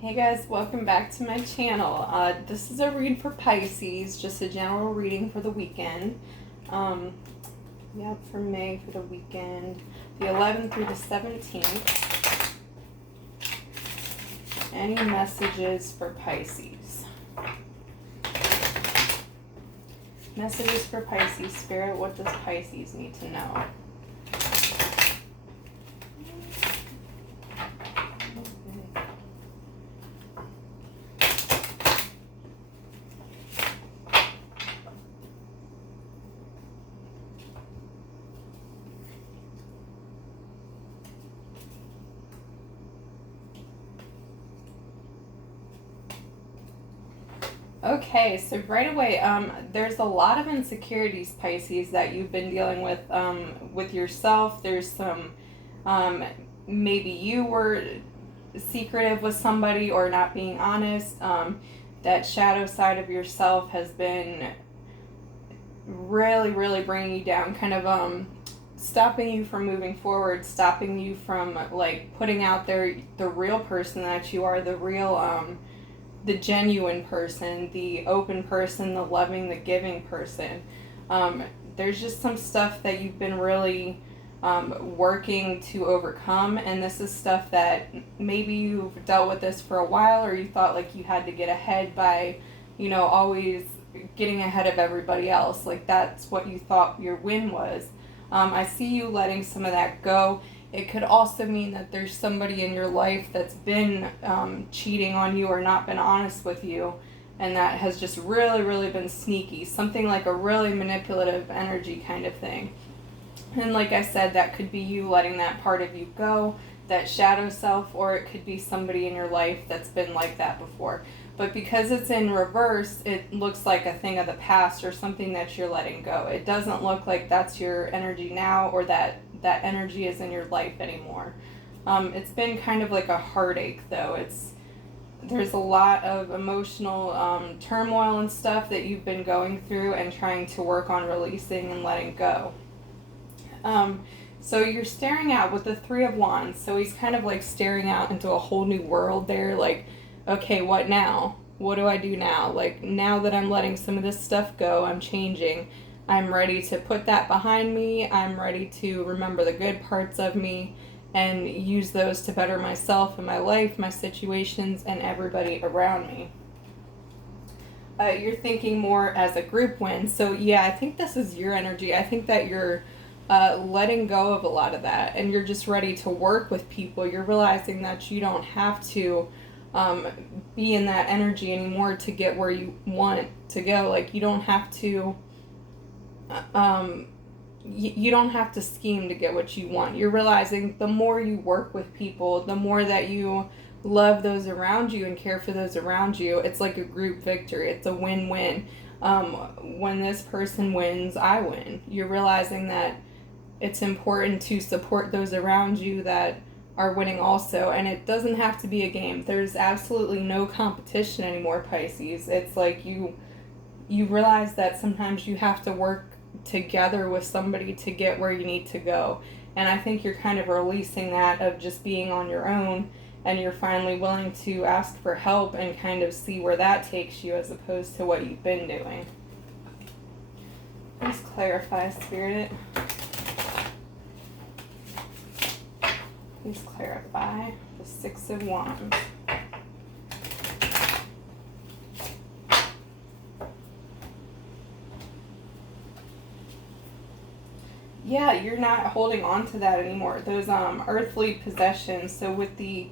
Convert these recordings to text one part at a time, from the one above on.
Hey guys, welcome back to my channel. This is a read for Pisces, just a general reading for the weekend. For May for the weekend, the 11th through the 17th. Any messages for Pisces? Messages for Pisces, Spirit, what does Pisces need to know? Okay, so right away, there's a lot of insecurities, Pisces, that you've been dealing with yourself. There's some, maybe you were secretive with somebody or not being honest. That shadow side of yourself has been really, really bringing you down, kind of, stopping you from moving forward, stopping you from, like, putting out there the real person that you are, the genuine person, the open person, the loving, the giving person. There's just some stuff that you've been really working to overcome, and this is stuff that maybe you've dealt with this for a while, or you thought like you had to get ahead by, always getting ahead of everybody else. Like that's what you thought your win was. I see you letting some of that go. It could also mean that there's somebody in your life that's been cheating on you or not been honest with you, and that has just really, really been sneaky. Something like a really manipulative energy kind of thing. And like I said, that could be you letting that part of you go, that shadow self, or it could be somebody in your life that's been like that before. But because it's in reverse, it looks like a thing of the past or something that you're letting go. It doesn't look like that's your energy now, or that energy is in your life anymore. It's been kind of like a heartache, though. There's a lot of emotional turmoil and stuff that you've been going through and trying to work on releasing and letting go. So you're staring out with the Three of Wands. So he's kind of like staring out into a whole new world there. Like, okay, what now? What do I do now? Like, now that I'm letting some of this stuff go, I'm changing. I'm ready to put that behind me. I'm ready to remember the good parts of me and use those to better myself and my life, my situations, and everybody around me. You're thinking more as a group win. So yeah, I think this is your energy. I think that you're letting go of a lot of that, and you're just ready to work with people. You're realizing that you don't have to be in that energy anymore to get where you want to go. Like, you don't have to you don't have to scheme to get what you want. You're realizing the more you work with people, the more that you love those around you and care for those around you, it's like a group victory. It's a win-win. When this person wins, I win. You're realizing that it's important to support those around you that are winning also, and it doesn't have to be a game. There's absolutely no competition anymore, Pisces. It's like you realize that sometimes you have to work together with somebody to get where you need to go. And I think you're kind of releasing that of just being on your own, and you're finally willing to ask for help and kind of see where that takes you as opposed to what you've been doing. Please clarify, Spirit. Please clarify the Six of Wands. Yeah, you're not holding on to that anymore. Those earthly possessions. So with the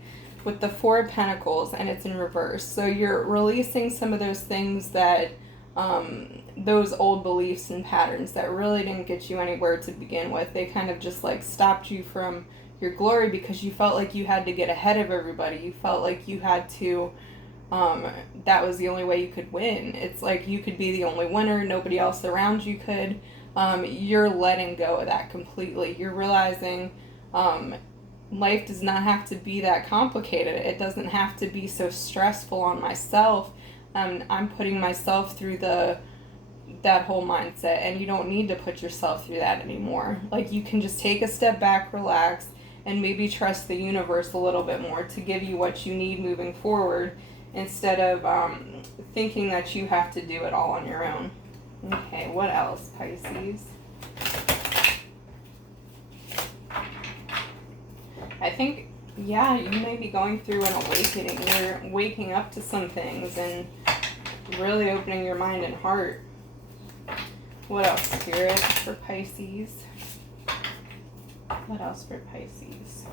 Four of Pentacles, and it's in reverse. So you're releasing some of those things that those old beliefs and patterns that really didn't get you anywhere to begin with. They kind of just like stopped you from your glory because you felt like you had to get ahead of everybody. You felt like you had to that was the only way you could win. It's like you could be the only winner, nobody else around you could. You're letting go of that completely. You're realizing life does not have to be that complicated. It doesn't have to be so stressful on myself. I'm putting myself through that whole mindset, and you don't need to put yourself through that anymore. Like, you can just take a step back, relax, and maybe trust the universe a little bit more to give you what you need moving forward, instead of thinking that you have to do it all on your own. Okay, what else, Pisces? I think, yeah, you may be going through an awakening. You're waking up to some things and really opening your mind and heart. What else, Spirit, for Pisces? What else for Pisces?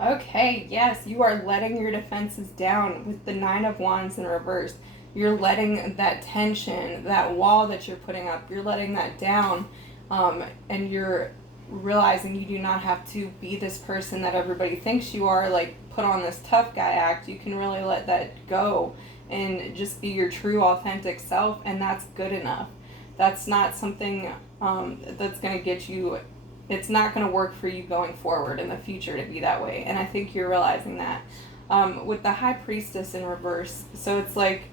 Okay, yes, you are letting your defenses down with the Nine of Wands in reverse. You're letting that tension, that wall that you're putting up, you're letting that down, and you're realizing you do not have to be this person that everybody thinks you are, like put on this tough guy act. You can really let that go and just be your true, authentic self, and that's good enough. That's not something that's going to get you, it's not going to work for you going forward in the future to be that way. And I think you're realizing that. With the High Priestess in reverse, so it's like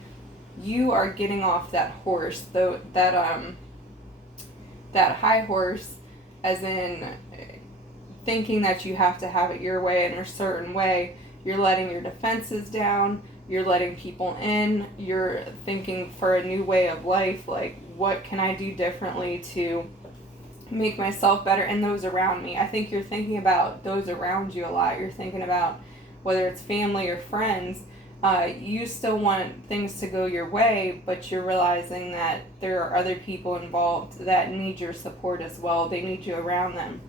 you are getting off that horse, though, that high horse, as in thinking that you have to have it your way in a certain way. You're letting your defenses down, you're letting people in, you're thinking for a new way of life, like what can I do differently to make myself better and those around me. I think you're thinking about those around you a lot. You're thinking about whether it's family or friends. You still want things to go your way, but you're realizing that there are other people involved that need your support as well. They need you around them.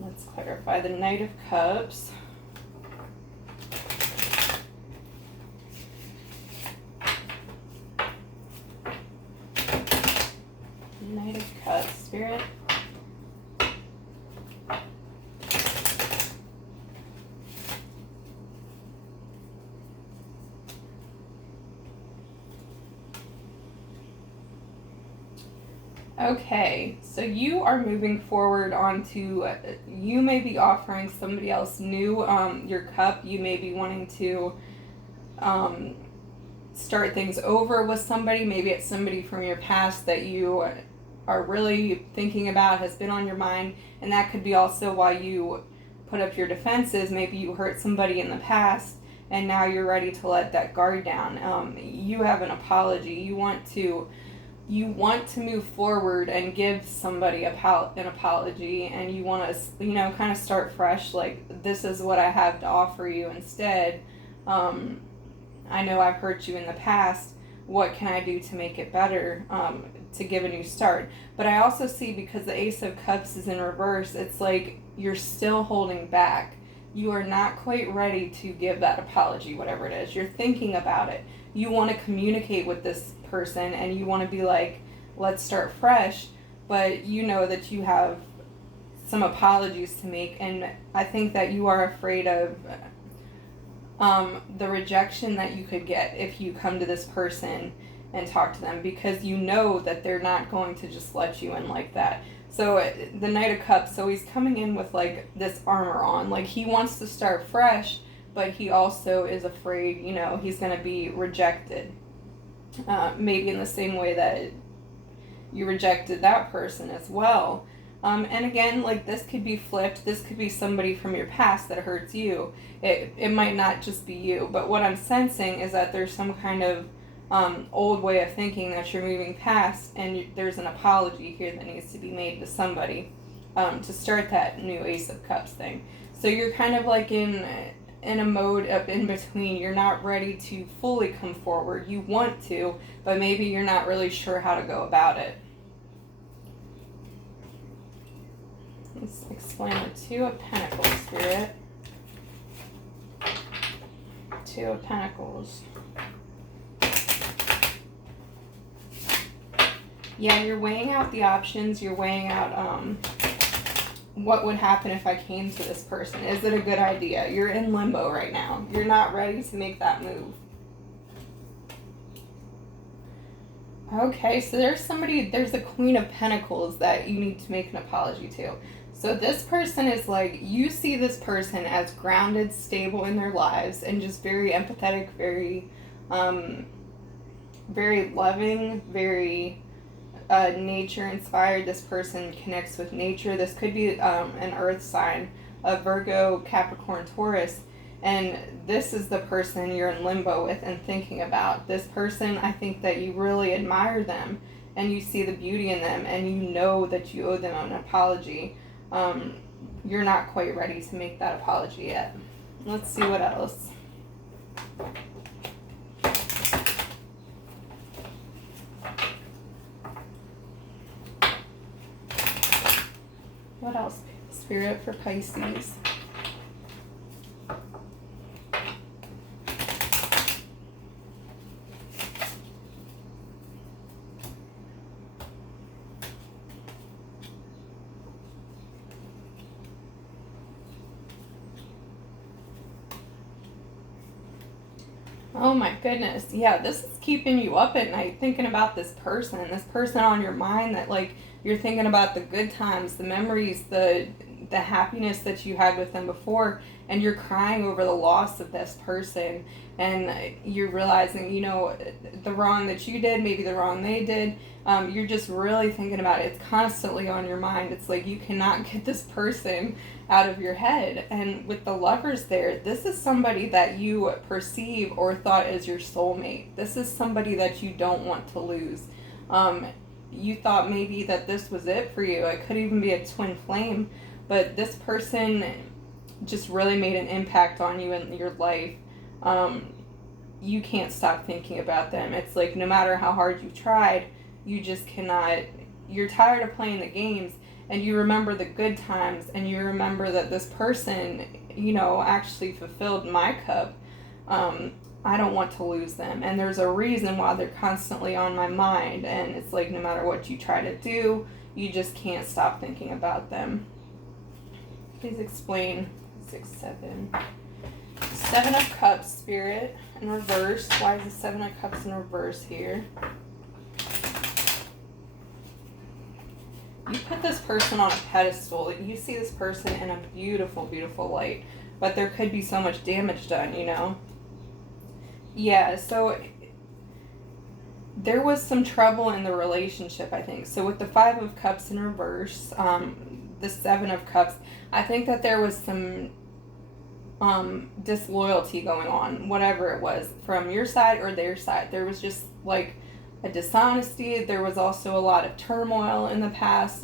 Let's clarify the Knight of Cups. Knight of Cups, Spirit. Okay, so you are moving forward onto, you may be offering somebody else new your cup. You may be wanting to start things over with somebody. Maybe it's somebody from your past that you are really thinking about, has been on your mind, and that could be also why you put up your defenses. Maybe you hurt somebody in the past, and now you're ready to let that guard down. You have an apology. You want to move forward and give somebody an apology, and you want to, kind of start fresh, like, this is what I have to offer you instead. I know I've hurt you in the past. What can I do to make it better, to give a new start? But I also see, because the Ace of Cups is in reverse, it's like you're still holding back. You are not quite ready to give that apology, whatever it is. You're thinking about it. You want to communicate with this person, and you want to be like, let's start fresh, but you know that you have some apologies to make, and I think that you are afraid of the rejection that you could get if you come to this person and talk to them, because you know that they're not going to just let you in like that. So the Knight of Cups, so he's coming in with like this armor on, like he wants to start fresh, but he also is afraid, he's going to be rejected. Maybe in the same way that you rejected that person as well. And again, like, this could be flipped. This could be somebody from your past that hurts you. It might not just be you. But what I'm sensing is that there's some kind of old way of thinking that you're moving past, and there's an apology here that needs to be made to somebody to start that new Ace of Cups thing. So you're kind of like in a mode up in between. You're not ready to fully come forward. You want to, but maybe you're not really sure how to go about it. Let's explain the Two of Pentacles, Spirit. Two of Pentacles. Yeah, you're weighing out the options. You're weighing out what would happen if I came to this person. Is it a good idea? You're in limbo right now. You're not ready to make that move. Okay, so there's a Queen of Pentacles that you need to make an apology to. So this person is like, you see this person as grounded, stable in their lives, and just very empathetic, very loving, very nature inspired. This person connects with nature. This could be an earth sign, a Virgo, Capricorn, Taurus. And this is the person you're in limbo with and thinking about. This person, I think that you really admire them and you see the beauty in them and you know that you owe them an apology. You're not quite ready to make that apology yet. Let's see what else. What else, Spirit, for Pisces? Oh my goodness. Yeah, this is keeping you up at night thinking about this person on your mind, that like you're thinking about the good times, the memories, the happiness that you had with them before, and you're crying over the loss of this person, and you're realizing, you know, the wrong that you did, maybe the wrong they did. You're just really thinking about it. It's constantly on your mind. It's like you cannot get this person out of your head. And with the Lovers there, this is somebody that you perceive or thought is your soulmate. This is somebody that you don't want to lose. You thought maybe that this was it for you. It could even be a twin flame, but this person just really made an impact on you in your life. You can't stop thinking about them. It's like no matter how hard you tried, you just cannot. You're tired of playing the games, and you remember the good times, and you remember that this person, you know, actually fulfilled my cup. I don't want to lose them, and there's a reason why they're constantly on my mind, and it's like no matter what you try to do, you just can't stop thinking about them. Please explain 6, 7. 7 of Cups, Spirit, in reverse. Why is the 7 of Cups in reverse here? You put this person on a pedestal. You see this person in a beautiful, beautiful light, but there could be so much damage done, you know? Yeah, so there was some trouble in the relationship, I think. So with the 5 of Cups in reverse, the 7 of Cups, I think that there was some disloyalty going on, whatever it was, from your side or their side. There was just like a dishonesty. There was also a lot of turmoil in the past,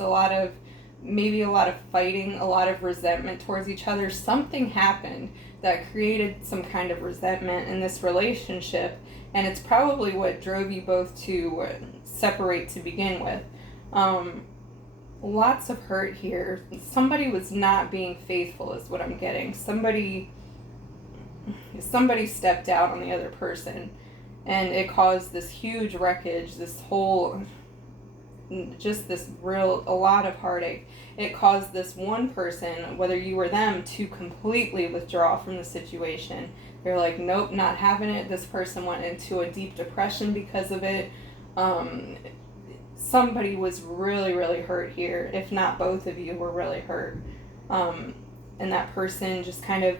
maybe a lot of fighting, a lot of resentment towards each other. Something happened that created some kind of resentment in this relationship, and it's probably what drove you both to separate to begin with. Lots of hurt here. Somebody was not being faithful is what I'm getting. Somebody stepped out on the other person, and it caused this huge wreckage, a lot of heartache. It caused this one person, whether you or them, to completely withdraw from the situation. They're like, nope, not having it. This person went into a deep depression because of it. Somebody was really, really hurt here. If not both of you were really hurt. And that person just kind of,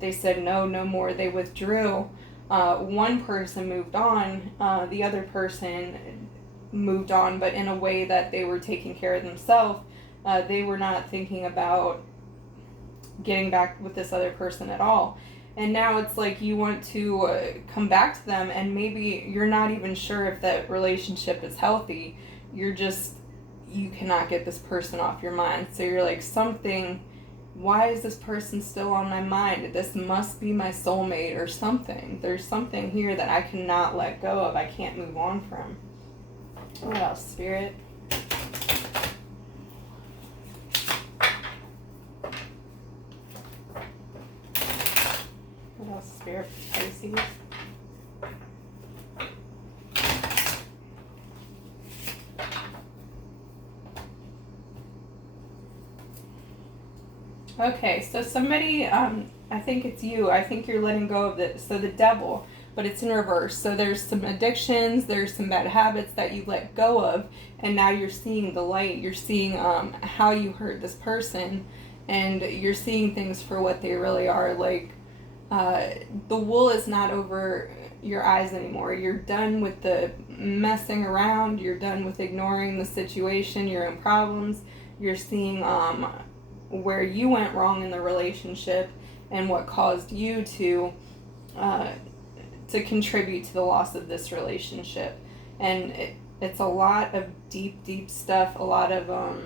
they said no more. They withdrew. One person moved on. The other person moved on, but in a way that they were taking care of themselves. They were not thinking about getting back with this other person at all. And now it's like you want to come back to them, and maybe you're not even sure if that relationship is healthy. You cannot get this person off your mind. So you're like, why is this person still on my mind? This must be my soulmate or something. There's something here that I cannot let go of. I can't move on from. What else, Spirit? What else, Spirit, for Pisces? Okay, so somebody, I think it's you. I think you're letting go of it. So the Devil. but it's in reverse. So there's some addictions, there's some bad habits that you let go of, and now you're seeing the light. You're seeing how you hurt this person, and you're seeing things for what they really are. Like, the wool is not over your eyes anymore. You're done with the messing around. You're done with ignoring the situation. You're in problems. You're seeing where you went wrong in the relationship and what caused you to contribute to the loss of this relationship. And it's a lot of deep stuff, a lot of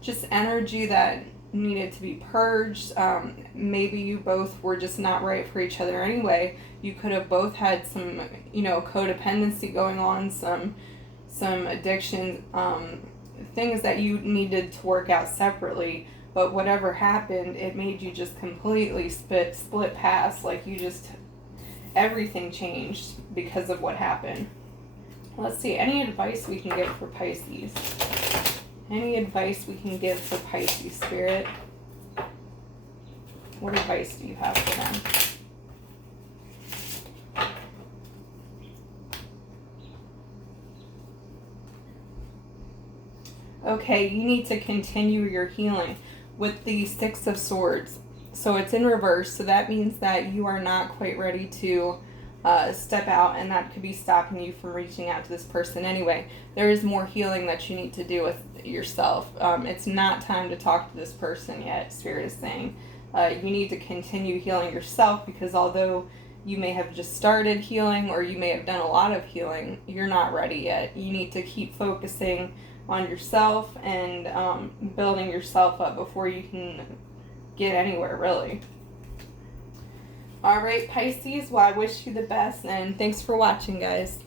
just energy that needed to be purged. Maybe you both were just not right for each other anyway. You could have both had some, codependency going on, some addiction, things that you needed to work out separately. But whatever happened, it made you just completely split paths. Like, everything changed because of what happened. Let's see, any advice we can give for Pisces? Any advice we can give for Pisces, Spirit? What advice do you have for them? Okay, you need to continue your healing with the Six of Swords. So it's in reverse, so that means that you are not quite ready to step out, and that could be stopping you from reaching out to this person anyway. There is more healing that you need to do with yourself. It's not time to talk to this person yet, Spirit is saying. You need to continue healing yourself, because although you may have just started healing, or you may have done a lot of healing, you're not ready yet. You need to keep focusing on yourself and building yourself up before you can get anywhere, really. All right, Pisces, well, I wish you the best, and thanks for watching, guys.